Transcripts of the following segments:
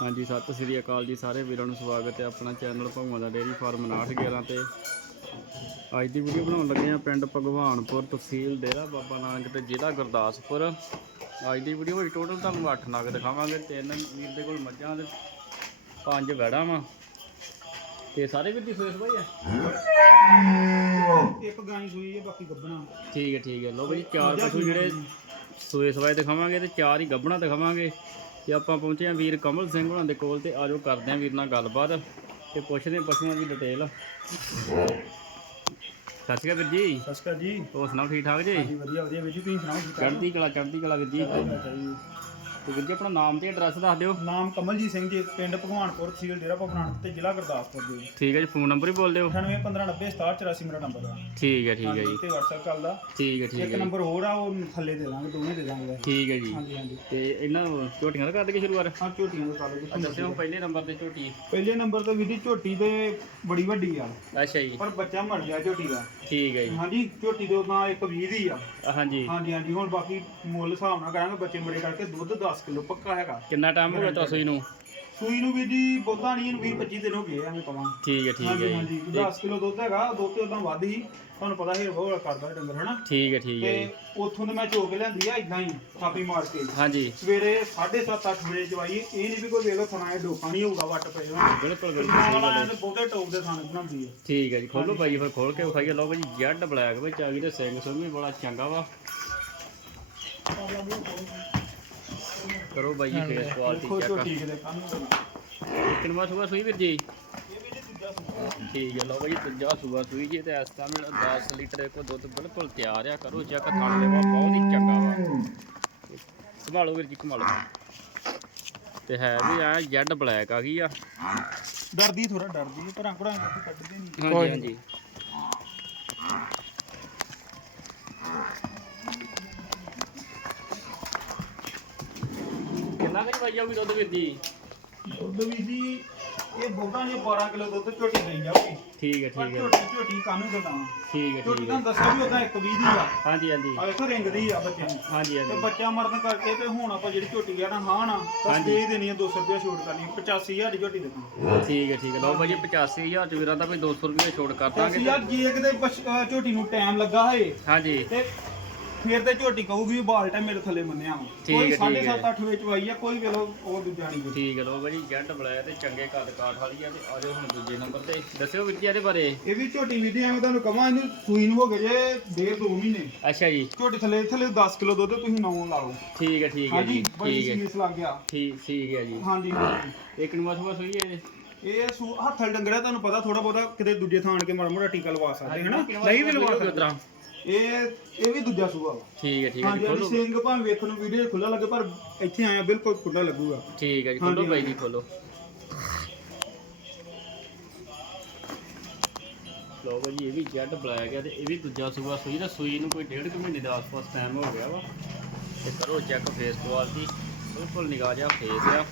ਹਾਂਜੀ ਸਤਿ ਸ੍ਰੀ ਅਕਾਲ ਜੀ ਸਾਰੇ ਵੀਰਾਂ ਨੂੰ ਸਵਾਗਤ ਹੈ ਆਪਣਾ ਚੈਨਲ ਭਗਵਾਨ ਦਾ ਡੇਅਰੀ ਫਾਰਮ 911 ਤੇ। ਅੱਜ ਦੀ ਵੀਡੀਓ ਬਣਾਉਣ ਲੱਗੇ ਆ ਪਿੰਡ ਭਗਵਾਨਪੁਰ ਤਹਿਸੀਲ ਡੇਰਾ ਬਾਬਾ ਨਾਨਕ ਤੇ ਜ਼ਿਲ੍ਹਾ ਗੁਰਦਾਸਪੁਰ। ਅੱਜ ਦੀ ਵੀਡੀਓ ਵਿੱਚ ਟੋਟਲ ਤੁਹਾਨੂੰ 8 ਨਗ ਦਿਖਾਵਾਂਗੇ ਤਿੰਨ ਵੀਰ ਦੇ ਕੋਲ ਮੱਝਾਂ ਤੇ ਪੰਜ ਵੈੜਾਂ ਵਾ। ਤੇ ਸਾਰੇ ਵੀਰ ਦੀ ਸੋਇਸ ਭਾਈ ਆ? ਇੱਕ ਗਾਂ ਹੀ ਸੂਈ ਹੈ ਬਾਕੀ ਗੱਬਣਾ ਠੀਕ ਹੈ ਠੀਕ ਹੈ। ਲੋ ਬਈ ਚਾਰ ਪਸ਼ੂ ਜਿਹੜੇ ਸੋਏ ਸਵਾਏ ਦਿਖਾਵਾਂਗੇ ਤੇ ਚਾਰ ਹੀ ਗੱਭਣਾ ਦਿਖਾਵਾਂਗੇ। ਤੇ ਆਪਾਂ ਪਹੁੰਚੇ ਆ ਵੀਰ ਕਮਲ ਸਿੰਘ ਹੋਣਾ ਦੇ ਕੋਲ ਤੇ ਆਜੋ ਕਰਦੇ ਆ ਵੀਰ ਨਾਲ ਗੱਲਬਾਤ ਤੇ ਪੁੱਛਦੇ ਪਸ਼ੂਆਂ ਦੀ ਡਿਟੇਲ ਸਤਿ ਸ਼੍ਰੀ ਅਕਾਲ ਵੀਰ ਜੀ। ਸਤਿ ਸ਼੍ਰੀ ਅਕਾਲ ਜੀ। ਹੋਰ ਸੁਣਾਓ ਠੀਕ ਠਾਕ ਜੀ? ਵਧੀਆ ਵਧੀਆ ਵੀਰ ਜੀ ਤੁਸੀਂ ਸੁਣਾਓ ਠੀਕ ਠਾਕ? ਚੜ੍ਹਦੀ ਕਲਾ ਚੜ੍ਹਦੀ ਕਲਾ ਵੀਰ ਜੀ। ਤੇ ਵੀਰ ਜੀ ਆਪਣਾ ਨਾਮ ਤੇ ਐਡਰੈਸ ਦੱਸ ਦਿਓ। ਨਾਮ ਕਮਲਜੀਤ ਸਿੰਘ ਜੀ ਪਿੰਡ ਭਗਵਾਨਪੁਰ ਤਹਿਸੀਲ ਡੇਰਾ ਭਗਵਾਨ ਤੇ ਜ਼ਿਲ੍ਹਾ ਗੁਰਦਾਸਪੁਰ ਜੀ। ਠੀਕ ਹੈ ਜੀ ਫੋਨ ਨੰਬਰ ਹੀ ਬੋਲ ਦਿਓ। 9815906784 ਮੇਰਾ ਨੰਬਰ ਆ। ਠੀਕ ਹੈ ਠੀਕ ਹੈ ਜੀ। ਤੇ WhatsApp ਚੱਲਦਾ ਠੀਕ ਹੈ ਠੀਕ ਇੱਕ ਹੈ ਜੀ। ਨੰਬਰ ਹੋਰ ਆ ਉਹ ਥੱਲੇ ਦੇ ਦਾਂਗੇ ਦੋਵੇਂ ਦੇ ਦਾਂਗੇ ਠੀਕ ਹੈ ਜੀ। ਹਾਂਜੀ ਹਾਂਜੀ। ਤੇ ਇਹਨਾਂ ਨੂੰ ਝੋਟੀਆਂ ਦਾ ਕਰ ਦਈਏ ਸ਼ੁਰੂਆਤ ਹਾਂ ਝੋਟੀਆਂ ਦਾ ਕਾਲੋ ਜੀ ਦੱਸਿਓ ਪਹਿਲੇ ਨੰਬਰ ਤੇ ਝੋਟੀ। ਪਹਿਲੇ ਨੰਬਰ ਤੇ ਵੀਰ ਜੀ ਝੋਟੀ ਤੇ ਬੜੀ ਵੱਡੀ ਆ। ਅੱਛਾ ਜੀ। ਪਰ ਬੱਚਾ ਮਰ ਗਿਆ ਝੋਟੀ ਦਾ। ਠੀਕ ਹੈ ਜੀ। ਹਾਂਜੀ ਝੋਟੀ ਦੇ ਉਹਨਾਂ ਇੱਕ 20 ਦੀ ਆ। ਹਾਂਜੀ। ਹਾਂਜੀ ਹਾਂਜੀ। ਹੁਣ ਬਾਕੀ ਮੁੱਲ ਹਿਸਾਬ ਨਾਲ ਕਰਾਂਗੇ ਬੱਚੇ ਮਰੇ ਕਰਕੇ ਦੁੱਧ 10 ਕਿਲੋ ਪੱਕਾ ਹੈਗਾ। ਕਿੰਨਾ ਟਾਈਮ ਹੋ ਗਿਆ ਤੁਸੀਂ ਨੂੰ? ਸੂਈ ਨੂੰ ਵੀ ਜੀ ਬਹੁਤਾ ਨਹੀਂ ਇਹਨੂੰ 20 25 ਦਿਨ ਹੋ ਗਏ ਮੈਂ ਕਹਾਂ ਠੀਕ ਹੈ ਠੀਕ ਹੈ ਜੀ। ਹਾਂਜੀ 10 ਕਿਲੋ ਦੁੱਧ ਹੈਗਾ ਦੁੱਧ ਤੇ ਉਦਾਂ ਵੱਧ ਹੀ ਤੁਹਾਨੂੰ ਪਤਾ ਹੀ ਬਹੁਤ ਕਰਦਾ ਡੰਗਰ ਹਨਾ? ਠੀਕ ਹੈ ਠੀਕ ਹੈ ਤੇ ਉੱਥੋਂ ਤੇ ਮੈਂ ਚੋ ਕੇ ਲਿਆਂਦੀ ਆ ਇਦਾਂ ਹੀ ਥਾਪੀ ਮਾਰ ਕੇ। ਹਾਂਜੀ। ਸਵੇਰੇ 7:30 8 ਵਜੇ ਚਵਾਈ ਇਹ ਨਹੀਂ ਵੀ ਕੋਈ ਵੇਲੋ ਥਣਾ ਇਹ ਡੋਕਾ ਨਹੀਂ ਹੋਊਗਾ ਵੱਟ ਪਏ ਹੋਣ ਬਿਲਕੁਲ ਬਿਲਕੁਲ ਬਹੁਤੇ ਟੌਪ ਦੇ ਥਾਣੇ ਬਣਾਉਂਦੀ ਹੈ ਠੀਕ ਹੈ ਜੀ ਖੋਲੋ ਭਾਈ ਫਿਰ ਖੋਲ ਕੇ ਵਿਖਾਈਏ। ਲਓ ਭਾਈ ਜੈਡ ਬਲੈਕ ਵਿੱਚ ਆ ਗਈ ਤੇ ਸਿੰਘ ਵੀ ਬੜਾ ਚੰਗਾ ਵਾ। ਕਰੋ ਬਾਈ ਜੀ ਫੇਸ ਕੁਆਲਿਟੀ ਚੈੱਕ ਕੰਨ ਕਿੰਨਵਾ ਸੂਆ ਸੂਈ ਵੀਰ ਜੀ? ਠੀਕ ਹੈ ਲਓ ਭਾਈ ਦੂਜਾ ਸੂਆ ਸੂਈ ਜੀ ਤੇ ਇਸ ਟਾਈਮ 10 ਲੀਟਰ ਕੋ ਦੁੱਧ ਬਿਲਕੁਲ ਤਿਆਰ ਆ ਕਰੋ ਚੈੱਕ ਥਣ ਦੇਵਾ ਬਹੁਤ ਹੀ ਚੰਗਾ ਵਾ। ਸੰਭਾਲੋ ਵੀਰ ਜੀ ਕਮਾਲੋ ਤੇ ਹੈ ਵੀ ਆ ਜੈਡ ਬਲੈਕ ਆ ਗਈ ਆ। ਡਰਦੀ ਥੋੜਾ ਡਰਦੀ ਪਰ ਅੰਕੜਾ ਕੱਢਦੇ ਨਹੀਂ ਹਾਂਜੀ ਹਾਂਜੀ। ਕਿੰਨਾ ਕੁ ਭਾਈ ਜਾਊਗੀ ਦੁੱਧ ਵੀਰ ਜੀ ਦੁੱਧ ਵੀ ਜੀ ਇਹ ਬਹੁਤਾ ਨਹੀਂ 12 ਕਿਲੋ ਦੁੱਧ ਝੋਟੀ ਦੇਈ ਜਾਊਗੀ। ਠੀਕ ਹੈ ਪਰ ਠੀਕ ਹੈ। ਝੋਟੀ ਝੋਟੀ ਕਾਨੂੰ ਦਿੰਦਾ ਠੀਕ ਹੈ ਝੋਟੀ ਠੀਕ ਤਾਂ ਹੈ। ਦੱਸਿਆ ਵੀ ਉਦਾਂ ਇੱਕ 20 ਦੀ ਆ। ਹਾਂਜੀ ਹਾਂਜੀ। ਆ ਵੇਖੋ ਰਿੰਗ ਦੀ ਆ ਬੱਚੇ ਨੂੰ ਹਾਂਜੀ ਤੇ ਹਾਂਜੀ ਬੱਚਾ ਮਰਨ ਕਰਕੇ ਤੇ ਹੁਣ ਆਪਾਂ ਜਿਹੜੀ ਝੋਟੀ ਆ ਨਾ ਹਾਂ ਨਾ ਬਸ ਹਾਂਜੀ। ਦੇ ਦੇਣੀ ਆ 200 ਰੁਪਏ ਛੋਟ ਕਰਨੀ 85000 ਦੀ ਝੋਟੀ ਦੇਣੀ ਠੀਕ ਹੈ ਠੀਕ ਹੈ। ਲਓ ਭਾਈ ਜੀ 85000 ਚ ਵੀਰਾਂ ਦਾ ਕੋਈ 200 ਰੁਪਏ ਛੋਟ ਕਰ ਦਾਂਗੇ 85000 ਜੇ ਕਿਤੇ ਪਸ਼- ਅਹ ਝੋਟੀ ਨੂੰ ਟਾਈਮ ਲੱਗਾ ਹੋਏ ਹਾਂਜੀ। ਤੇ ਫਿਰ ਤੇ ਝੋਟੀ ਕਹੂਗੀ ਵੀ ਬਾਲ ਟਾਈਮ ਮੇਰੇ ਥੱਲੇ ਮੰਨਿਆ ਵਾ। ਠੀਕ ਹੈ, ਕੋਈ ਠੀਕ ਹੈ। 7.5 8 ਵਿੱਚ ਵਾਈ ਆ ਕੋਈ ਵੇਲੋ ਉਹ ਦੂਜਾ ਨਹੀਂ ਕੋਈ। ਠੀਕ ਹੈ ਲਓ ਭਾਈ ਜੀ ਜੈਡ ਬਲੈਕ ਤੇ ਚੰਗੇ ਕੱਦ ਕਾਠ ਵਾਲੀ ਆ ਤੇ ਆ ਜਾਓ ਹੁਣ ਦੂਜੇ ਨੰਬਰ ਤੇ। ਦੱਸਿਓ ਵੀਰ ਜੀ ਇਹਦੇ ਬਾਰੇ। ਇਹ ਵੀ ਝੋਟੀ ਵੀ ਦੀ ਐਵੇਂ ਤੁਹਾਨੂੰ ਕਹਾਂ ਇਹਨੂੰ ਸੂਈ ਨੂੰ ਹੋ ਗਏ ਜੇ ਡੇਢ ਦੋ ਮਹੀਨੇ। ਅੱਛਾ ਜੀ। ਝੋਟੀ ਥੱਲੇ ਥੱਲੇ 10 ਕਿਲੋ ਦੁੱਧ ਤੁਸੀਂ ਨੌਂ ਲਾ ਲਓ। ਠੀਕ ਹੈ ਠੀਕ ਹੈ ਹਾਂਜੀ ਜੀ ਬੜੀ ਠੀਕ ਹੈ। ਸੀਰੀਅਸ ਲੱਗ ਗਿਆ। ਠੀਕ ਠੀਕ ਹੈ ਜੀ। ਹਾਂਜੀ ਇੱਕ ਨਵਾਂ ਸੂਆ ਸੂਈ ਹੈ ਇਹਦੇ ਇਹ ਸੂ ਹੱਥਲ ਡੰਗਰਾ ਤੁਹਾਨੂੰ ਪਤਾ ਥੋੜਾ ਬਹੁਤਾ ਕਿਤੇ ਦੂਜੇ ਥਾਣ ਕੇ ਮਾੜਾ ਮੋਟਾ ਟੀਕਾ ਲਵਾ ਸਕਦੇ ਹਨਾ? ਨਹੀਂ ਵੀ ਲਵਾ ਸਕਦੇ। ਇਹ ਇਹ ਵੀ ਦੂਜਾ ਸੂਆ ਵਾ। ਠੀਕ ਹੈ ਠੀਕ ਹੈ ਜੀ ਹਾਂਜੀ ਹਾਂਜੀ ਖੋਲੋ। ਸਿੰਘ ਭਾਵੇਂ ਵੇਖਣ ਨੂੰ ਵੀਡੀਓ ਖੁੱਲਾ ਲੱਗੇ ਪਰ ਇੱਥੇ ਆਇਆ ਬਿਲਕੁਲ ਖੁੱਲਾ ਲੱਗੂਗਾ। ਠੀਕ ਹੈ ਜੀ ਖੋਲੋ ਹਾਂਜੀ, ਬਾਈ ਜੀ ਖੋਲੋ। ਲੋ ਬਾਈ ਇਹ ਵੀ ਜੈਡ ਬਲੈਕ ਹੈ ਤੇ ਇਹ ਵੀ ਦੂਜਾ ਸੂਆ ਸੂਈ ਦਾ ਸੂਈ ਨੂੰ ਕੋਈ ਡੇਢ ਕੁ ਮਹੀਨੇ ਦਾ ਆਸ-ਪਾਸ ਟਾਈਮ ਹੋ ਗਿਆ ਵਾ। ਤੇ ਕਰੋ ਚੈੱਕ ਫੇਸ ਕੁਆਲਿਟੀ ਬਿਲਕੁਲ ਨਿਗਾਹ ਜਿਹਾ ਫੇਸ ਆ।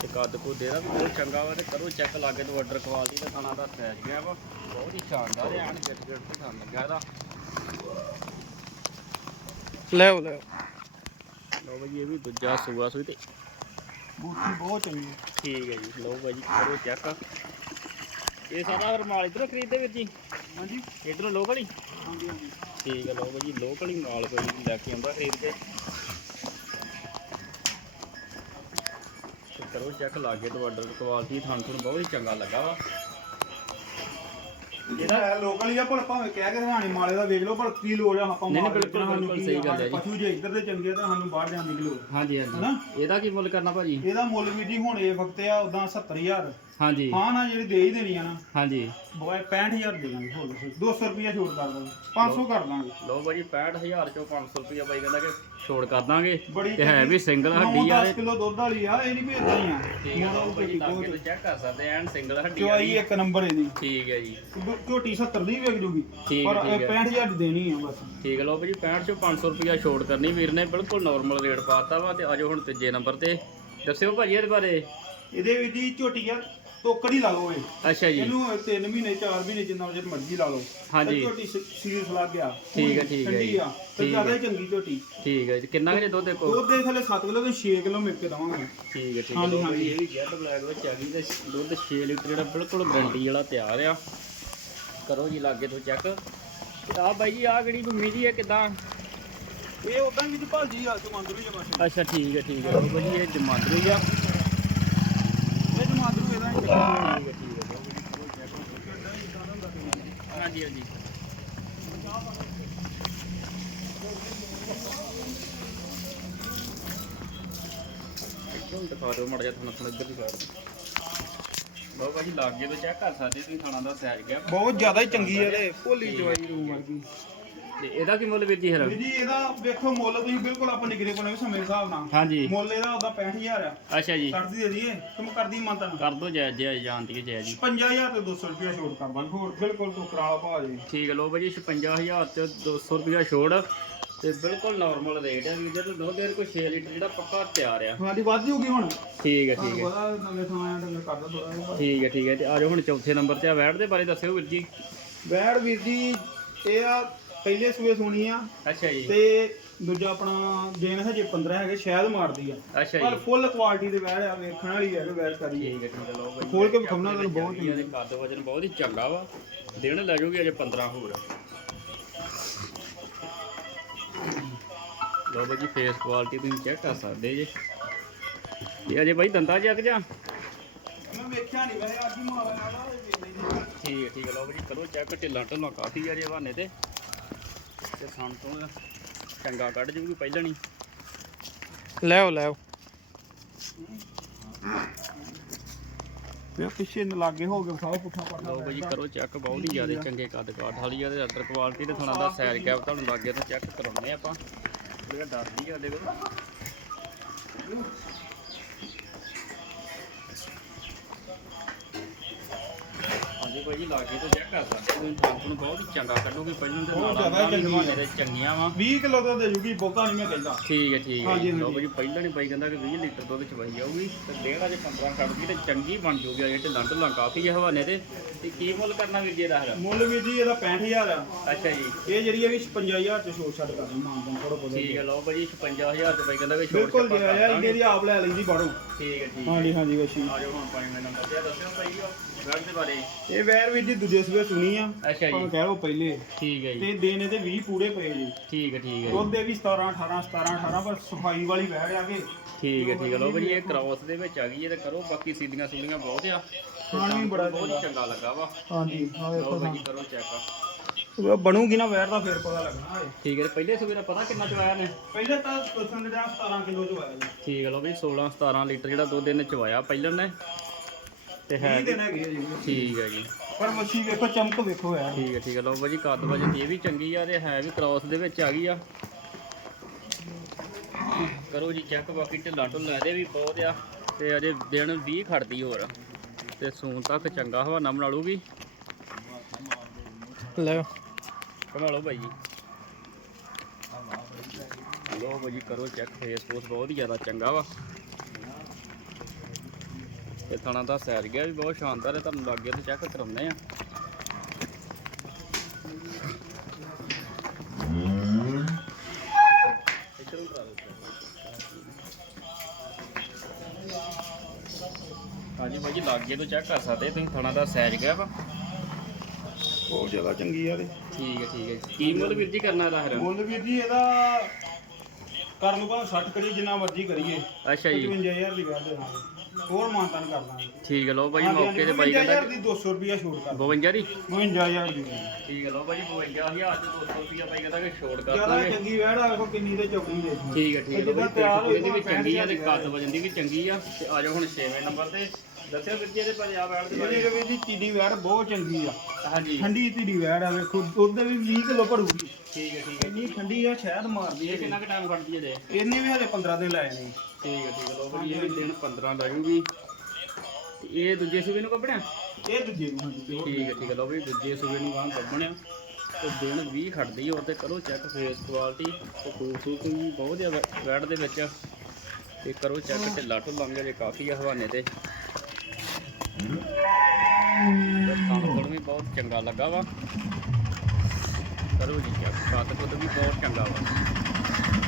ਤੇ ਕੱਦ ਕੋ ਦੇਰਾ ਵੀ ਬਹੁਤ ਚੰਗਾ ਵਾ ਤੇ ਕਰੋ ਚੈੱਕ ਲਾਗੇ ਤੋਂ ਆਰਡਰ ਕੁਆਲਿਟੀ ਦਾ ਖਾਣਾ ਦਾ ਸਾਈਜ਼ ਗਿਆ ਵਾ। ਬਹੁਤ ਹੀ ਸ਼ਾਨਦਾਰ ਹੈ ਐਨ ਗਿੱਟ ਗਿੱਟ ਤੇ ਖਾਣ ਲੱਗਾ ਇਹਦਾ। ਲੈ ਲੈ ਲੋ ਬਾਈ ਇਹ ਵੀ ਦੂਜਾ ਸੂਆ ਸੂਈ ਤੇ ਬੂਟੀ ਬਹੁਤ ਚੰਗੀ ਹੈ। ਠੀਕ ਹੈ ਜੀ ਲਓ ਭਾਈ ਜੀ ਕਰੋ ਚੈੱਕ ਇਹ ਸਾਰਾ ਫਿਰ ਮਾਲ ਇਧਰੋਂ ਖਰੀਦਦੇ ਵੀਰ ਜੀ? ਹਾਂਜੀ। ਇਧਰੋਂ ਲੋਕਲ ਹੀ? ਹਾਂਜੀ ਹਾਂਜੀ। ਠੀਕ ਹੈ ਲਓ ਭਾਈ ਜੀ ਲੋਕਲ ਹੀ ਮਾਲ ਕੋਈ ਲੈ ਕੇ ਆਉਂਦਾ ਖਰੀਦ ਕੇ। ਕਰੋ ਚੈੱਕ ਲਾਗੇ ਤੋਂ ਆਰਡਰ ਕੁਆਲਿਟੀ ਤੁਹਾਨੂੰ ਤੁਹਾਨੂੰ ਬਹੁਤ ਹੀ ਚੰਗਾ ਲੱਗਾ ਵਾ। ਇਹਦਾ ਲੋਕਲ ਹੀ ਆ ਪਰ ਭਾਵੇਂ ਕਹਿ ਕੇ ਹਰਿਆਣੇ ਮਾਲੇ ਦਾ ਵੇਖ ਲਓ ਪਰ ਕੀ ਲੋੜ ਆ ਆਪਾਂ ਨਹੀਂ, ਨਹੀਂ, ਬਿਲਕੁਲ, ਸਾਨੂੰ ਬਿਲਕੁਲ ਕੀ ਸਹੀ ਗੱਲ ਹੈ ਜੀ। ਪਸ਼ੂ ਜੇ ਇੱਧਰ ਦੇ ਚੰਗੇ ਆ ਤਾਂ ਸਾਨੂੰ ਬਾਹਰ ਜਾਣ ਦੀ ਲੋੜ? ਹਾਂਜੀ ਹਾਂਜੀ। ਹਨਾ? ਇਹਦਾ ਕੀ ਮੁੱਲ ਕਰਨਾ ਭਾਜੀ? ਇਹਦਾ ਮੁੱਲ ਵੀ ਜੀ ਹੁਣ ਇਹ ਵਕਤ ਆ ਉਦਾਂ 70000 ਹਾਂਜੀ। ਹਾਂ ਨਾ ਜਿਹੜੀ ਦੇ ਹੀ ਦੇਣੀ ਆ ਨਾ ਹਾਂਜੀ। ਬੋਏ 65000 ਦੇ ਦਾਂਗੇ ਹੋਰ ਦੱਸੋ 200 ਰੁਪਿਆ ਛੋੜ ਕਰ ਦਾਂਗੇ। 500 ਕਰ ਦਾਂਗੇ। ਲਓ ਭਾਈ ਜੀ 65000 ਚੋਂ 500 ਰੁਪਇਆ ਬਾਈ ਕਹਿੰਦਾ ਕਿ ਛੋੜ ਕਰ ਦਾਂਗੇ। ਬੜੀ ਤੇ ਹੈ ਵੀ ਸਿੰਗਲ ਹੱਡੀ ਆ 10 ਕਿਲੋ ਦੁੱਧ ਵਾਲੀ ਆ ਇਹ ਨਹੀਂ ਵੀ ਹੀ ਆ। ਠੀਕ ਹੈ ਲਓ ਚੈੱਕ ਕਰ ਸਕਦੇ ਐਨ ਸਿੰਗਲ ਹੱਡੀ ਆ ਚਵਾਈ ਇੱਕ ਨੰਬਰ ਇਹਦੀ। ਠੀਕ ਹੈ ਜੀ। ਝੋਟੀ 70 ਦੀ ਵਿਕ ਜੂਗੀ ਠੀਕ ਪਰ ਹੈ, ਇਹ ਠੀਕ ਹੈ 65000 ਦੀ ਦੇਣੀ ਆ ਬਸ। ਠੀਕ ਲਓ ਭਾਈ ਜੀ 65 ਚੋਂ 500 ਰੁਪਇਆ ਛੋੜ ਕਰਨੀ ਵੀਰ ਨੇ ਬਿਲਕੁਲ ਨਾਰਮਲ ਰੇਟ ਪਾਤਾ ਵਾ ਤੇ ਆਜੋ ਹੁਣ ਤੀਜੇ ਨੰਬਰ ਤੇ। ਦੱਸਿਓ ਭਾਜੀ ਇਹਦੇ ਬਾਰੇ। ਇਹਦੇ ਵਿੱਚ ਜੀ ਝੋਟੀ ਆ ਟੋਕੜ ਲਾ ਲਓ ਇਹ। ਅੱਛਾ ਜੀ। ਇਹਨੂੰ 3 ਮਹੀਨੇ 4 ਮਹੀਨੇ ਜਿੰਨਾ ਵਜੇ ਮਰਜ਼ੀ ਲਾ ਲਓ। ਹਾਂਜੀ। ਤੇ ਝੋਟੀ ਸੀਰੀਅਸ ਲੱਗ ਗਿਆ। ਠੀਕ ਹੈ, ਠੀਕ ਹੈ ਠੰਡੀ ਜੀ। ਆ। ਤੇ ਠੀਕ ਜ਼ਿਆਦਾ ਹੈ। ਚੰਗੀ ਝੋਟੀ। ਠੀਕ ਹੈ ਜੀ। ਕਿੰਨਾ ਕੁ ਜੇ ਦੁੱਧ ਦੇਖੋ? ਦੁੱਧ ਦੇ ਥੱਲੇ 7 ਕਿਲੋ ਤੇ 6 ਕਿਲੋ ਮਿਲ ਕੇ ਦਵਾਂਗੇ। ਠੀਕ ਹੈ ਠੀਕ ਹੈ ਹਾਂਜੀ, ਇਹ ਵੀ ਜੈਡ ਬਲੈਕ ਵਿੱਚ ਆ ਗਈ ਤੇ ਦੁੱਧ 6 ਲੀਟਰ ਜਿਹੜਾ ਬਿਲਕੁਲ ਗਰੰਟੀ ਵਾਲਾ ਤਿਆਰ ਆ। ਕਰੋ ਜੀ ਲਾਗੇ ਤੋਂ ਚੈੱਕ ਤੇ ਆ ਬਾਈ ਜੀ ਆ ਕਿਹੜੀ ਗੁੰਮੀ ਦੀ ਹੈ ਕਿਦਾਂ? ਇਹ ਉਦਾਂ ਵੀ ਜੀ ਭਾਜੀ ਆ ਜਮਾਂਦਰੂ ਜਮਾਸ਼ੇ ਅੱਛਾ ਠੀਕ ਹੈ ਠੀਕ ਹੈ ਬਾਈ ਇਹ ਜਮਾਂਦਰੂ ਆ ਇਹ ਜਮਾਂਦਰੂ ਇਹਦਾ ਹੀ ਠੀਕ ਹੈ ਠੀਕ ਹੈ ਲਓ ਬਾਈ, ਕਰੋ check। ਹਾਂਜੀ ਹਾਂਜੀ ਇੱਥੋਂ ਦਿਖਾ ਦਿਓ ਮੜ ਜਾ ਤੁਹਾਨੂੰ ਥੋੜਾ ਇੱਧਰ ਦੀ ਸਾਈਡ ਲਓ ਭਾਜੀ ਲਾਗੇ ਤੋਂ ਚੈੱਕ ਕਰ ਸਕਦੇ ਤੁਸੀਂ ਖਾਣਾ ਦਾ ਸਾਈਜ਼ ਗਿਆ ਬਹੁਤ ਜ਼ਿਆਦਾ ਹੀ ਚੰਗੀ ਹੈ ਤੇ ਭੋਲੀ ਜਵਾਈ ਰੂਮ ਵਰਗੀ। ਤੇ ਇਹਦਾ ਕੀ ਮੁੱਲ ਵੀਰ ਜੀ ਫਿਰ? ਜੀ ਇਹਦਾ ਵੇਖੋ ਮੁੱਲ ਤੁਸੀਂ ਬਿਲਕੁਲ ਆਪਾਂ ਨਿਗਰੇ ਵੀ ਸਮੇਂ ਦੇ ਹਿਸਾਬ ਨਾਲ। ਹਾਂਜੀ। ਮੁੱਲ ਇਹਦਾ ਉਹਦਾ 65000 ਆ। ਅੱਛਾ ਜੀ। ਕੱਢ ਦੀ ਦੇ ਦਈਏ ਤੇ ਮੈਂ ਕਰਦੀ ਮੰਨਤਾ ਕਰ ਦੋ ਜੈ ਜੈ ਜਾਣਦੀ ਹੈ ਜੈ। ਜੀ 50000 ਤੇ 200 ਰੁਪਏ ਛੋੜ ਕਰ ਦਾਂ ਹੋਰ ਬਿਲਕੁਲ ਟੋਕਰਾ ਵਾਲਾ ਭਾਅ ਜੀ। ਠੀਕ ਲਓ ਭਾਜੀ 55000 ਚ 200 ਰੁਪਇਆ ਛੋੜ ਤੇ ਬਿਲਕੁਲ ਨਾਰਮਲ ਰੇਟ ਹੈ ਵੀਰ ਜੀ ਤੇ ਦੋ ਦੇਰ ਕੋਈ 6 ਲੀਟਰ ਜਿਹੜਾ ਪੱਕਾ ਤਿਆਰ ਆ। ਸਾਡੀ ਵੱਧ ਜੂਗੀ ਹੁਣ। ਠੀਕ ਹੈ ਠੀਕ ਹੈ ਠੀਕ ਹੈ ਠੀਕ ਹੈ ਤੇ ਆ ਜਾਓ ਹੁਣ ਚੌਥੇ ਨੰਬਰ ਤੇ ਆ ਵੈਟ ਦੇ ਬਾਰੇ ਦੱਸਿਓ ਵੀਰ ਜੀ। ਬੈੜ ਵੀਰ ਜੀ ਇਹ ਆ ਪਹਿਲੇ ਸੂਏ ਸੋਣੀ ਆ। ਅੱਛਾ ਜੀ। ਤੇ ਦੂਜਾ ਆਪਣਾ ਜੇਨ ਹਜੇ 15 ਹੈਗੇ ਸ਼ਾਇਦ ਮਾਰਦੀ ਆ। ਅੱਛਾ ਪਰ ਜੀ ਫੁੱਲ ਕੁਆਲਿਟੀ ਦੇ ਬੈੜ ਆ ਵੇਖਣ ਵਾਲੀ ਹੈ ਕਿ ਬੈੜ ਕਰੀ ਠੀਕ ਹੈ ਠੀਕ ਹੈ ਲਓ ਭਾਜੀ ਖੋਲ ਕੇ ਵਿਖਾਉਣਾ ਤੁਹਾਨੂੰ ਬਹੁਤ ਆ ਤੇ ਕੱਦ ਵਜਨ ਬਹੁਤ ਹੀ ਚੰਗਾ ਵਾ। ਦਿਨ ਲੈ ਜਾਓਗੇ ਅਜੇ 15 ਹੋਰ। ਲਓ ਭਾਜੀ ਫੇਸ ਕੁਆਲਿਟੀ ਤੁਸੀਂ ਚੈੱਕ ਕਰ ਸਕਦੇ ਜੇ। ਇਹ ਅਜੇ ਭਾਈ ਦੰਦਾ ਜੱਗ ਜਾ। ਮੈਂ ਵੇਖਿਆ ਨਹੀਂ ਵੈਸੇ ਅੱਜ ਹੀ ਮਾਰਿਆ ਨਾ ਠੀਕ ਹੈ ਠੀਕ ਹੈ ਲਓ ਭਾਜੀ ਕਰੋ ਚੈੱਕ ਢਿੱਲਾਂ ਢਿੱਲਾਂ ਕਾਫੀ ਆ ਜੇ ਬਹਾਨੇ ਤੇ। ਤੇ ਖਾਣ ਤੋਂ ਚੰਗਾ ਕੱਢ ਜੂਗੀ ਪਹਿਲਾਂ ਨਹੀਂ ਲੈਓ ਲੈਓ ਮੈਂ ਪਿੱਛੇ ਨੂੰ ਲਾਗੇ ਹੋ ਕੇ ਵਿਖਾਓ ਪੁੱਠਾ ਪੜਨਾ ਲਓ ਭਾਜੀ ਕਰੋ ਚੈੱਕ ਬਹੁਤ ਹੀ ਜ਼ਿਆਦਾ ਚੰਗੇ ਕੱਦ ਕਾਠ ਵਾਲੀ ਆ ਤੇ ਅੰਡਰ ਕੁਆਲਿਟੀ ਤੇ ਥਣਾ ਦਾ ਸਾਈਜ਼ ਗੈਪ ਤੁਹਾਨੂੰ ਲੱਗੇ ਤੋਂ ਚੈੱਕ ਕਰਾਉਣੇ ਆਪਾਂ। ਜਿਹੜਾ ਡਰਦੀ ਆ ਦੇਖੋ ਹਾਂਜੀ ਭਾਜੀ ਲਾਗੇ ਤੋਂ ਚੈੱਕ ਕਰ ਸਕਦੇ ਹੋ। ਥਾਂ ਨੂੰ ਬਹੁਤ ਹੀ ਚੰਗਾ ਕੱਢੋਗੇ ਪਹਿਲਾਂ ਤੇ ਬਹੁਤ ਨਾਲਾਂ ਜ਼ਿਆਦਾ ਵੀ ਚੰਗੀਆਂ ਮੇਰੇ ਚੰਗੀਆਂ ਵਾ। 20 ਕਿਲੋ ਤਾਂ ਦੇ ਜੂਗੀ ਬੋਕਾ ਨਹੀਂ ਮੈਂ ਕਹਿੰਦਾ। ਠੀਕ ਹੈ ਠੀਕ ਹੈ। ਹਾਂਜੀ, ਹਾਂਜੀ। ਭਾਜੀ ਪਹਿਲਾਂ ਨਹੀਂ ਬਾਈ ਕਹਿੰਦਾ ਕਿ 20 ਲੀਟਰ ਦੁੱਧ ਚਵਾਈ ਜਾਊਗੀ ਤੇ ਡੇਢ ਅਜੇ 15 ਛੱਡਦੀ ਤੇ ਚੰਗੀ ਬਣ ਜੂਗੀ ਇਹ ਢਿੱਲਾਂ ਢਿੱਲਾਂ ਕਾਫੀ ਆ ਹਵਾਨੇ ਤੇ ਤੇ ਕੀ ਮੁੱਲ ਕਰਨਾ ਵੀਰ ਜੀ ਇਹਦਾ ਫਿਰ? ਮੁੱਲ ਵੀ ਜੀ ਇਹਦਾ 65000 ਆ। ਅੱਛਾ ਜੀ। ਇਹ ਜਿਹੜੀ ਹੈ ਵੀ 55000 ਤੇ ਛੋਟ ਛੱਡ ਕਰਨਾ ਮਾਨਦਾਨ ਥੋੜਾ ਬਹੁਤ ਠੀਕ ਹੈ ਲਓ ਭਾਜੀ 55000 ਤੇ ਬਾਈ ਕਹਿੰਦਾ ਵੀ ਛੋਟ ਬਿਲਕੁਲ ਜੀ ਕਰ ਆ ਦਾਂਗੇ। ਇਹਦੀ ਆਪ ਲੈ ਜੀ ਬਾਹਰੋਂ। ਠੀਕ ਹੈ ਠੀਕ ਹੈ। ਹਾਂਜੀ ਹਾਂਜੀ ਵਸ਼ੀ। ਆ ਜਾਓ ਹੁਣ ਪੰਜਵੇਂ ਨੰਬਰ ਤੇ ਆ ਦੱਸਿਓ ਭਾਈ ਜੀ ਗੱਲ ਦੇ ਬਾਰੇ। ਇਹ ਵੈਰ ਵੀ ਜੀ ਦੂਜੇ ਸਵੇ ਸੁਣੀ ਆ। ਅੱਛਾ ਭਾਵੇਂ ਜੀ ਕਹਿ ਲਓ ਪਹਿਲੇ। ਠੀਕ ਹੈ ਜੀ। ਤੇ ਦਿਨ ਇਹਦੇ 20 ਪੂਰੇ ਪਏ ਜੀ। ਠੀਕ ਹੈ ਠੀਕ ਹੈ ਜੀ। ਦੁੱਧ ਦੇ ਵੀ 17 18 17 18 ਪਰ ਸਫ਼ਾਈ ਵਾਲੀ ਵੈੜ ਆ ਕੇ। ਠੀਕ ਹੈ ਠੀਕ ਹੈ। ਲਓ ਭਾਜੀ ਇਹ ਕ੍ਰਾਸ ਦੇ ਵਿੱਚ ਆ ਗਈ ਹੈ ਤੇ ਕਰੋ। ਬਾਕੀ ਸੀਦੀਆਂ ਸੂਲੀਆਂ ਬਹੁਤ ਆ। ਖਾਣ ਵੀ ਬੜਾ ਬਹੁਤ ਚੰਗਾ। ਲੱਗਾ ਵਾ। ਹਾਂਜੀ ਆ ਵੇਖੋ ਭਾਜੀ ਕਰੋ ਚੈੱਕ ਬਣੂਗੀ ਨਾ ਵੈੜ ਦਾ ਫੇਰ ਪਤਾ ਲੱਗਣਾ ਹੈ ਠੀਕ ਹੈ ਤੇ ਪਹਿਲੇ ਸਵੇਰਾ ਪਤਾ ਕਿੰਨਾ ਚਵਾਇਆ ਨੇ ਪਹਿਲੇ ਤਾਂ ਪਸੰਦ ਦਾ 17 ਕਿਲੋ ਚ ਆਇਆ ਜੀ। ਠੀਕ ਹੈ ਲਓ ਵੀ 16 17 ਲੀਟਰ ਜਿਹੜਾ ਦੁੱਧ ਇਹਨੇ ਚਵਾਇਆ ਪਹਿਲਾਂ ਨੇ। ਤੇ ਹੈ 20 ਦਿਨ ਹੈਗੇ ਆ ਜੀ। ਠੀਕ ਹੈ ਜੀ। ਪਰ ਮੱਛੀ ਵੇਖੋ ਚਮਕ ਵੇਖੋ ਯਾਰ। ਠੀਕ ਹੈ ਠੀਕ ਹੈ। ਲਓ ਭਾਜੀ ਕੱਦ ਵਜਨ ਇਹ ਵੀ ਚੰਗੀ ਆ ਤੇ ਹੈ ਵੀ ਕ੍ਰਾਸ ਦੇ ਵਿੱਚ ਆ ਗਈ ਆ। ਕਰੋ ਜੀ ਚੈੱਕ ਬਾਕੀ ਢਿੱਲਾ ਢੁੱਲਾ ਇਹਦੇ ਵੀ ਬਹੁਤ ਆ। ਤੇ ਅਜੇ ਦਿਨ 20 ਖੜਦੀ ਹੋਰ। ਤੇ ਸੂਨ ਤੱਕ ਚੰਗਾ ਹਵਾਨਾ ਬਣਾ ਲੂਗੀ ਲੈ ਕਮਾ ਲਓ ਭਾਈ ਜੀ। ਲਓ ਭਾਜੀ ਕਰੋ ਚੈੱਕ ਫੇਸ ਬਹੁਤ ਜ਼ਿਆਦਾ ਚੰਗਾ ਵਾ। ਤੇ ਥਣਾ ਦਾ ਸੈਰ ਗਿਆ ਵੀ ਬਹੁਤ ਸ਼ਾਨਦਾਰ ਹੈ ਤੁਹਾਨੂੰ ਲੱਗੇ ਤੇ ਚੈੱਕ ਕਰਾਉਂਦੇ ਆ ਕਰਾ ਹਾਂਜੀ ਭਾਜੀ ਲਾਗੇ ਤੋਂ ਚੈੱਕ ਕਰ ਸਕਦੇ ਤੁਸੀਂ ਥਣਾ ਦਾ ਸਾਈਜ਼ ਗਿਆ ਵਾ? ਬਹੁਤ ਜ਼ਿਆਦਾ ਚੰਗੀ ਆ ਤੇ ਠੀਕ ਹੈ ਠੀਕ ਹੈ ਕੀ ਮੁੱਲ ਵੀਰ ਜੀ ਕਰਨਾ ਇਹਦਾ ਫਿਰ? ਮੁੱਲ ਵੀਰ ਜੀ ਇਹਦਾ ਕਰਨ ਨੂੰ ਭਾਵੇਂ 60 ਕਰੀ ਜਿੰਨਾ ਮਰਜ਼ੀ ਕਰੀਏ। ਅੱਛਾ ਜੀ। 55000 ਦੀ ਗੱਲ ਦੇ ਨਾਲ ਹੋਰ ਮਾਨਤਾਨ ਕਰ ਦਾਂਗੇ ਠੀਕ ਹੈ ਲਓ ਭਾਈ ਮੌਕੇ ਤੇ ਬਾਈ ਕਹਿੰਦਾ 55000 ਦੀ 200 ਰੁਪਿਆ ਛੋਟ ਕਰ 52 ਦੀ? 55000 ਦੀ। ਠੀਕ ਹੈ ਲਓ ਭਾਈ 52000 ਤੇ 200 ਰੁਪਿਆ ਬਾਈ ਕਹਿੰਦਾ ਕਿ ਛੋੜ ਕਰ ਜ਼ਿਆਦਾ ਦਾਂਗੇ। ਚੰਗੀ ਵੈੜ ਆ ਵੇਖੋ ਕਿੰਨੀ ਤੇ ਚੌਕੀ ਹੈ ਠੀਕ ਹੈ ਠੀਕ ਹੈ ਜਦੋਂ ਤਿਆਰ ਹੋਈ ਇਹਦੀ ਵੀ ਚੰਗੀ ਆ ਤੇ ਕੱਦ ਵਜਨ ਦੀ ਵੀ ਚੰਗੀ ਆ। ਤੇ ਆ ਜਾਓ ਹੁਣ 6ਵੇਂ ਨੰਬਰ ਤੇ। ਦੱਸਿਓ ਵੀਰ ਜੀ ਇਹਦੇ ਪੰਜਾਬ ਐਡ ਦੇ ਇਹਦੀ ਬਾਰੇ ਰਵੀ ਦੀ ਤੀਡੀ ਵੈੜ ਬਹੁਤ ਚੰਗੀ ਆ। ਹਾਂਜੀ। ਠੰਡੀ ਤੀਡੀ ਵੈੜ ਆ ਵੇਖੋ ਦੁੱਧ ਵੀ 20 ਕਿਲੋ ਭਰੂਗੀ ਠੀਕ ਹੈ ਠੀਕ ਹੈ। ਇੰਨੀ ਠੰਡੀ ਆ ਸ਼ਹਿਦ ਮਾਰਦੀ ਹੈ ਕਿੰਨਾ ਕੁ ਟਾਈਮ ਖੜਦੀ ਹੈ ਇਹਦੇ? ਇਹਨੇ ਵੀ ਹਲੇ 15 ਦਿਨ ਲਾਏ ਨੇ। ਠੀਕ ਹੈ ਠੀਕ ਹੈ ਲਓ ਭਾਈ ਇਹ ਵੀ ਦਿਨ 15 ਲੱਗੂਗੀ ਤੇ ਇਹ ਦੂਜੇ ਸੂਬੇ ਨੂੰ ਕੱਢਣਾ ਇਹ ਦੂਜੇ ਨੂੰ ਹਾਂਜੀ ਠੀਕ ਹੈ ਠੀਕ ਹੈ ਲਓ ਵੀ ਦੂਜੇ ਸੂਬੇ ਨੂੰ ਵਾਂ ਕੱਢਣਿਆ ਤੇ ਦਿਨ 20 ਖੜਦੀ ਹੋਰ ਤੇ ਕਰੋ ਚੈੱਕ ਫੇਸ ਕੁਆਲਿਟੀ ਤੇ ਖੂਬਸੂਰਤੀ ਵੀ ਬਹੁਤ ਆ ਬੈਡ ਦੇ ਵਿੱਚ ਤੇ ਕਰੋ ਚੈੱਕ ਢਿੱਲਾ ਢੁੱਲਾ ਜੇ ਕਾਫੀ ਆ ਹਵਾਨੇ ਤੇ। ਖਾਣ ਵੀ ਬਹੁਤ ਚੰਗਾ ਲੱਗਾ ਵਾ। ਕਰੋ ਜੀ ਚੈੱਕ ਕੁੱਦ ਵੀ ਬਹੁਤ ਚੰਗਾ ਵਾ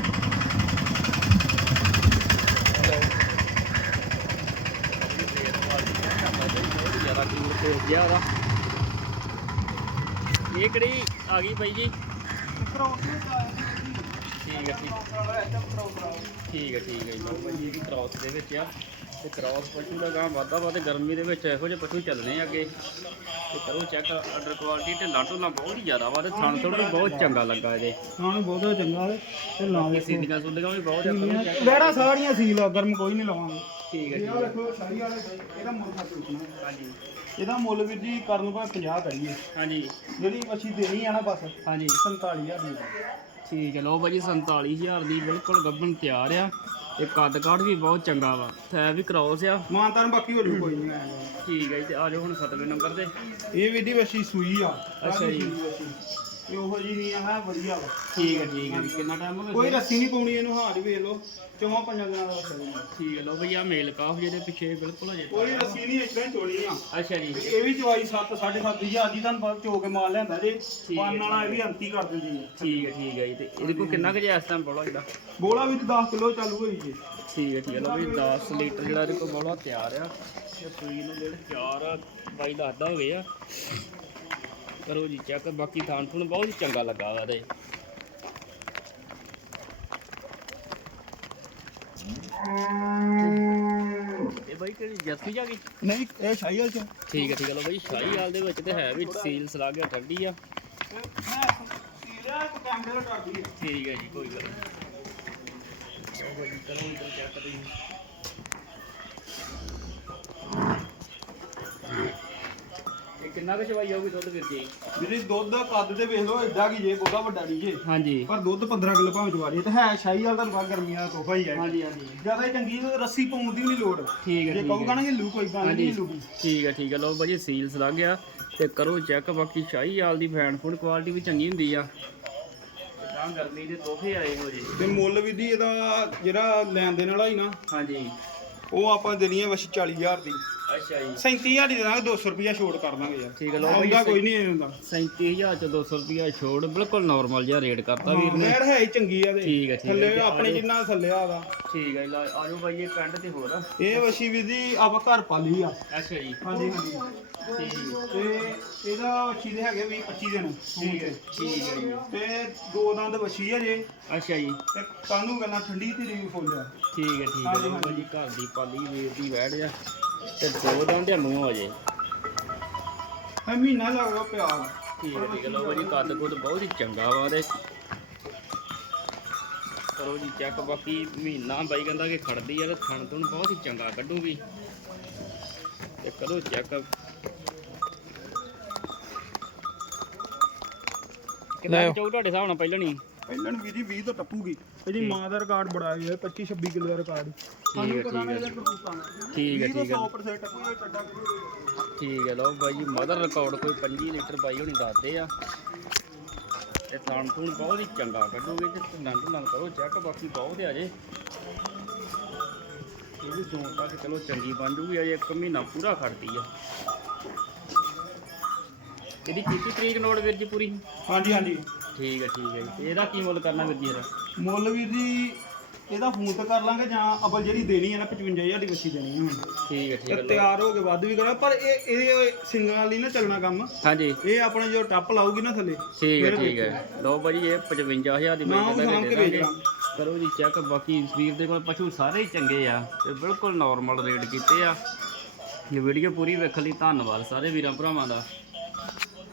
ਬਹੁਤ ਜ਼ਿਆਦਾ ਦੂਰ ਤੇ ਗਿਆ ਉਹਦਾ ਇਹ ਕਿਹੜੀ ਆ ਗਈ ਬਾਈ ਜੀ? ਠੀਕ ਹੈ ਠੀਕ ਠੀਕ ਹੈ ਠੀਕ ਹੈ ਜੀ। ਲਓ ਬਾਈ ਇਹ ਕ੍ਰਾਸ ਦੇ ਵਿੱਚ ਆ। ਤੇ ਕ੍ਰਾਸ ਪਸ਼ੂ ਦਾ ਗਾਂ ਵਾਧਾ ਵਾ ਤੇ ਗਰਮੀ ਦੇ ਵਿੱਚ ਇਹੋ ਜਿਹੇ ਪਸ਼ੂ ਚੱਲਣੇ ਆ ਅੱਗੇ। ਤੇ ਕਰੋ ਚੈੱਕ ਆਰਡਰ ਕੁਆਲਿਟੀ ਢਿੱਲਾਂ ਢੁੱਲਾਂ ਬਹੁਤ ਹੀ ਜ਼ਿਆਦਾ ਵਾ ਤੇ ਥਣ ਥੋੜਾ ਵੀ ਬਹੁਤ ਚੰਗਾ ਲੱਗਾ ਇਹਦੇ। ਖਾਣ ਬਹੁਤ ਚੰਗਾ ਹੈ ਤੇ ਲਾ ਬਾਕੀ ਸੀਲੀਆਂ ਸੁਲੀਆਂ ਵੀ ਬਹੁਤ ਕਰੋ check। ਵੈੜਾ ਸਾਰੀਆਂ ਸੀਲ ਆ ਗਰਮ ਕੋਈ ਨਹੀਂ ਲਵਾਂਗੇ। ਠੀਕ ਹੈ ਇਹ ਠੀਕ ਆ ਹੈ। ਦੇਖੋ ਸ਼ਾਹੀ ਵਾਲੇ ਇਹਦਾ ਖਾ ਪੁੱਛਣਾ ਹਾਂਜੀ। ਇਹਦਾ ਮੁੱਲ ਵੀਰ ਜੀ ਕਰਨ ਭਾਵੇਂ 50 ਕਰੀਏ ਹਾਂਜੀ। ਜਿਹੜੀ ਮੱਛੀ ਦੇਣੀ ਆ ਨਾ ਬਸ ਹਾਂਜੀ। 47000 ਦੀ। ਠੀਕ ਹੈ ਲਓ ਭਾਜੀ 47000 ਦੀ ਬਿਲਕੁਲ ਗੱਭਣ ਤਿਆਰ ਆ ਤੇ ਕੱਦ ਕਾਠ ਵੀ ਬਹੁਤ ਚੰਗਾ ਵਾ ਥੈ ਵੀ ਕ੍ਰਾਸ ਆ। ਮਾਨਤਾਨ ਬਾਕੀ ਹੋਰ ਵੀ ਕੋਈ ਨਹੀਂ। ਠੀਕ ਹੈ ਜੀ ਤੇ ਆ ਜਾਓ ਹੁਣ ਸਤਵੇਂ ਨੰਬਰ ਤੇ। ਇਹ ਵੀਰ ਜੀ ਸੂਈ ਆ। ਅੱਛਾ ਜੀ। ਇਹ ਉਹੋ ਜੀ ਨਹੀਂ ਆ ਹੈ ਵਧੀਆ ਵਾ। ਠੀਕ ਹੈ ਠੀਕ ਹੈ ਜੀ। ਕਿੰਨਾ ਟਾਈਮ ਹੋ ਗਿਆ ਕੋਈ ਰੱਸੀ ਨਹੀਂ ਪਾਉਣੀ ਇਹਨੂੰ ਹਾਰ ਵੇਖ ਲਓ। ਚੌਵਾਂ ਪੰਜਾਂ ਦਿਨਾਂ ਦਾ ਰੱਸਾ ਜੀ ਠੀਕ ਹੈ ਲਓ ਭਈ ਆ ਮੇਲ ਕਾਫ ਜਿਹਦੇ ਪਿੱਛੇ ਬਿਲਕੁਲ ਅਜੇ ਕੋਈ ਰੱਸੀ ਨਹੀਂ ਇਦਾਂ ਹੀ ਚੋਲੀ ਆ। ਅੱਛਾ ਜੀ। ਤੇ ਇਹ ਵੀ ਚਵਾਈ 7 7.5 ਹਜ਼ਾਰ ਦੀ ਤੁਹਾਨੂੰ ਪਤਾ ਚੋ ਕੇ ਮਾਲ ਲਿਆਂਦਾ ਜੇ। ਹੈ। ਪਾਣ ਵਾਲਾ ਇਹ ਵੀ ਅੰਤੀ ਕਰ ਦਿੰਦੀ ਹੈ ਠੀਕ ਹੈ ਠੀਕ ਹੈ ਜੀ। ਤੇ ਇਹਦੇ ਕੋਲ ਕਿੰਨਾ ਕੁ ਜੇ ਇਸ ਟਾਈਮ ਬੋਲਾ ਜਿਹੜਾ? ਬੋਲਾ ਵੀ 10 ਕਿਲੋ ਚਾਲੂ ਹੋਈ ਜੀ। ਠੀਕ ਹੈ ਠੀਕ ਹੈ ਲਓ ਵੀ 10 ਲੀਟਰ ਜਿਹੜਾ ਇਹਦੇ ਕੋਲ ਬੋਲਾ ਤਿਆਰ ਆ। ਤੇ ਸੂਈ ਨੂੰ ਜਿਹੜੇ 4 ਬਾਈ ਦੱਸਦਾ ਹੋ ਗਏ ਆ। ਕਰੋ ਜੀ ਚੈੱਕ ਬਾਕੀ ਥਾਣ ਥੁਣ ਬਹੁਤ ਹੀ ਚੰਗਾ ਲੱਗਾ ਵਾ ਇਹਦੇ। ਇਹ ਬਾਈ ਕਿਹੜੀ ਜੱਸੀ ਜਾ ਗਈ? ਨਹੀਂ ਇਹ ਸ਼ਾਹੀ ਵਾਲ ਚ। ਠੀਕ ਹੈ ਠੀਕ ਹੈ ਲਓ ਬਾਈ ਸ਼ਾਹੀਵਾਲ ਦੇ ਵਿੱਚ ਤੇ ਹੈ ਵੀ ਸੀਲ ਸਲਾ ਗਿਆ ਠੱਡੀ ਆ। ਦਾ ਠੀਕ ਹੈ ਜੀ ਕੋਈ ਗੱਲ ਨਹੀਂ ਲਓ ਬਾਈ ਕਰੋ ਕਿੰਨਾ ਕੁ ਚਵਾਈ ਆਊਗੀ ਦੁੱਧ ਵੀਰ ਜੀ? ਵੀਰੇ ਦੁੱਧ ਦਾ ਕੱਦ ਤੇ ਵੇਖ ਲਓ ਐਡਾ ਕੀ ਜੇ ਬਹੁਤਾ ਵੱਡਾ ਨਹੀਂ ਜੇ। ਹਾਂਜੀ। ਪਰ ਦੁੱਧ 15 ਕਿਲੋ ਭਾਵੇਂ ਚਵਾ ਰਹੀ ਤੇ ਹੈ ਸ਼ਾਹੀ ਵਾਲ ਦਾ ਗਰਮੀਆਂ ਦਾ ਤੋਹਫਾ ਹੀ ਹੈ। ਹਾਂਜੀ ਹਾਂਜੀ। ਜ਼ਿਆਦਾ ਚੰਗੀ ਰੱਸੀ ਪਾਉਣ ਦੀ ਵੀ ਨਹੀਂ ਲੋੜ। ਠੀਕ ਹੈ ਜੇ ਠੀਕ ਕਹੂਗਾ ਹੈ। ਨਾ ਕਿ ਲੂ ਕੋਈ ਗੱਲ ਹਾਂਜੀ। ਨਹੀਂ ਲੂਗੀ ਠੀਕ ਹੈ ਠੀਕ ਹੈ। ਲਓ ਬਾਈ ਸੀਲ ਸਲਾ ਗਿਆ। ਤੇ ਕਰੋ ਚੈੱਕ ਬਾਕੀ ਸ਼ਾਹੀਵਾਲ ਦੀ ਫੈਨ ਫੂਡ ਕੁਆਲਿਟੀ ਵੀ ਚੰਗੀ ਹੁੰਦੀ ਆ। ਤਾਂ ਗਰਮੀ ਦੇ ਤੋਹਫੇ ਆਏ ਹੋ ਜੀ। ਤੇ ਮੁੱਲ ਵੀ ਦੀ ਇਹਦਾ ਜਿਹੜਾ ਲੈਣ ਦੇਣ ਵਾਲਾ ਹੀ ਨਾ ਹਾਂਜੀ। ਉਹ ਆਪਾਂ ਦੇਣੀ ਹੈ ਵਸ਼ 40000 ਦੀ। ਅੱਛਾ ਜੀ। 37000 ਦੀ ਦੇ ਦਾਂਗੇ 200 ਰੁਪਿਆ ਛੋਟ ਕਰ ਦਾਂਗੇ ਯਾਰ। ਠੀਕ ਹੈ ਲਓ ਬਾਈ ਆਉਂਦਾ ਕੋਈ ਨਹੀਂ ਇਹਨਾਂ ਦਾ 37000 ਚ 200 ਰੁਪਿਆ ਛੋੜ ਬਿਲਕੁਲ ਨਾਰਮਲ ਜਿਹਾ ਰੇਟ ਕਰਤਾ ਵੀਰ ਨੇ। ਮੈਡ ਹੈ ਹੀ ਚੰਗੀ ਆ ਤੇ। ਠੀਕ ਹੈ ਠੀਕ ਹੈ। ਥੱਲੇ ਤੇ ਆਪਣੇ ਆਜੋ। ਜਿੰਨਾ ਥੱਲੇ ਆ ਦਾ ਠੀਕ ਹੈ ਲਾ ਆਜੋ ਬਾਈ ਇਹ ਪਿੰਡ ਤੇ ਹੋਰ ਆ। ਇਹ ਵਸ਼ੀ ਵੀ ਦੀ ਆਪਾਂ ਘਰ ਪਾਲੀ ਆ। ਅੱਛਾ ਜੀ। ਹਾਂਜੀ ਹਾਂਜੀ। ਠੀਕ ਤੇ ਇਹਦਾ ਵਸ਼ੀ ਦੇ ਹੈਗੇ 20 25 ਦਿਨ। ਠੀਕ ਹੈ ਠੀਕ ਹੈ ਜੀ। ਤੇ ਦੋ ਦੰਦ ਵਸ਼ੀ ਹੈ ਜੇ। ਅੱਛਾ ਜੀ। ਤੇ ਕਾਨੂੰ ਗੱਲਾਂ ਠੰਡੀ ਤੇ ਰੀਵ ਫੁੱਲਿਆ ਠੀਕ ਹੈ ਠੀਕ ਹੈ। ਹਾਂਜੀ, ਲਓ ਹਾਂਜੀ। ਜੀ ਘਰ ਦੀ ਪਾਲੀ ਵੀਰ ਦੀ ਵੈੜ ਆ ਤੇ ਦੋ ਦੰਦ ਮੂੰਹ ਹੋ ਜੇ। ਐ ਮਹੀਨਾ ਲੱਗਦਾ ਪਿਆ। ਠੀਕ ਹੈ ਠੀਕ ਹੈ ਲਓ ਜੀ ਕੱਦ ਕੁੱਦ ਬਹੁਤ ਹੀ ਚੰਗਾ ਵਾ ਉਹਦੇ ਕਰੋ ਜੀ ਚੈੱਕ ਬਾਕੀ ਮਹੀਨਾ ਬਾਈ ਕਹਿੰਦਾ ਕਿ ਖੜਦੀ ਆ ਤੇ ਥਣ ਤੋਂ ਬਹੁਤ ਹੀ ਚੰਗਾ ਕੱਢੂਗੀ। ਤੇ ਕਰੋ ਚੈੱਕ ਕਿੰਨਾ ਚਾਹੂ ਤੁਹਾਡੇ ਹਿਸਾਬ ਨਾਲ ਪਹਿਲਾਂ ਨਹੀਂ? ਪਹਿਲਾਂ ਵੀ ਦੀ 20 ਤੋਂ ਟੱਪੂਗੀ। ਇਹਦੀ ਮਾਂ ਦਾ ਰਿਕਾਰਡ ਬੜਾ ਹੈ 25 26 ਕਿਲੋ ਦਾ ਰਿਕਾਰਡ ਠੀਕ ਹੈ ਠੀਕ ਹੈ ਠੀਕ ਹੈ ਠੀਕ ਹੈ। 100% ਟੱਪੂਗਾ ਚੱਡਾ ਠੀਕ ਹੈ ਲਓ ਬਾਈ ਜੀ ਮਦਰ ਰਿਕਾਰਡ ਕੋਈ 25 ਲੀਟਰ ਬਾਈ ਹੋਣੀ ਦੱਸਦੇ ਆ। ਤੇ ਥਣ ਥੂਣ ਬਹੁਤ ਹੀ ਚੰਗਾ ਕੱਢੂਗੇ ਤੇ ਨੰਗ ਨੰਗ ਕਰੋ ਚੈੱਕ ਬਾਕੀ ਬਹੁਤ ਆ ਜੇ। ਇਹ ਵੀ ਜੂਨ ਤੱਕ ਚਲੋ ਚੰਗੀ ਬਣ ਜੂਗੀ ਅਜੇ ਇੱਕ ਮਹੀਨਾ ਪੂਰਾ ਖੜਦੀ ਆ। ਇਹਦੀ ਕੀਤੀ ਤਰੀਕ ਨੋਟ ਵੀਰ ਜੀ ਪੂਰੀ? ਹਾਂਜੀ ਹਾਂਜੀ। ਠੀਕ ਹੈ ਠੀਕ ਹੈ ਜੀ। ਤੇ ਇਹਦਾ ਕੀ ਮੁੱਲ ਕਰਨਾ ਵੀਰ ਜੀ ਇਹਦਾ? ਮੁੱਲ ਵੀਰ ਜੀ ਇਹਦਾ ਫੋਨ ਤੇ ਕਰ ਲਾਂਗੇ ਜਾਂ ਅਬਲ ਜਿਹੜੀ ਦੇਣੀ ਹੈ ਨਾ 55000 ਦੀ ਵੱਛੀ ਦੇਣੀ ਹੈ ਹੁਣ। ਠੀਕ ਹੈ ਠੀਕ ਤੇ ਹੈ ਲਓ। ਤਿਆਰ ਹੋ ਕੇ ਵੱਧ ਵੀ ਕਰਾਂ ਪਰ ਇਹ ਇਹ ਸਿੰਗਲ ਵਾਲੀ ਨਾ ਚੱਲਣਾ ਕੰਮ। ਹਾਂਜੀ। ਇਹ ਆਪਣੇ ਜੋ ਟੱਪ ਲਾਊਗੀ ਨਾ ਥੱਲੇ। ਠੀਕ ਹੈ ਫਿਰ ਠੀਕ ਹੈ। ਲਓ ਭਾਜੀ ਇਹ 55000 ਦੀ ਮੈਂ ਉਹ ਕਹਿੰਦਾ ਸਾਂਭ ਕਿ ਵੇਚ ਦਾਂਗੇ ਕਰੋ ਜੀ ਚੈੱਕ ਬਾਕੀ ਵੀਰ ਦੇ ਕੋਲ ਪਸ਼ੂ ਸਾਰੇ ਹੀ ਚੰਗੇ ਆ ਤੇ ਬਿਲਕੁਲ ਨਾਰਮਲ ਰੇਟ ਕੀਤੇ ਆ। ਇਹ ਵੀਡੀਓ ਪੂਰੀ ਵੇਖਣ ਲਈ ਧੰਨਵਾਦ ਸਾਰੇ ਵੀਰਾਂ ਭਰਾਵਾਂ ਦਾ।